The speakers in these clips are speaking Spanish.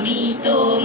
mamito,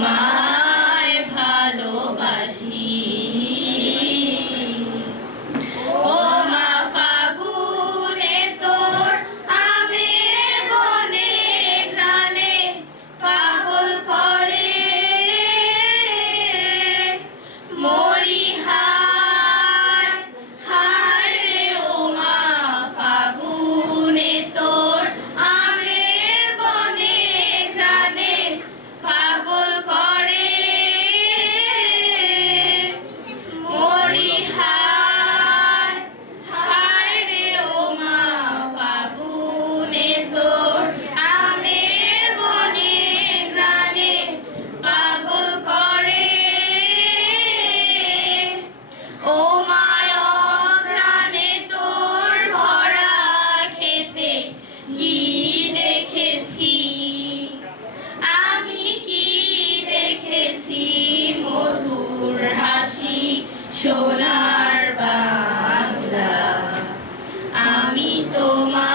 人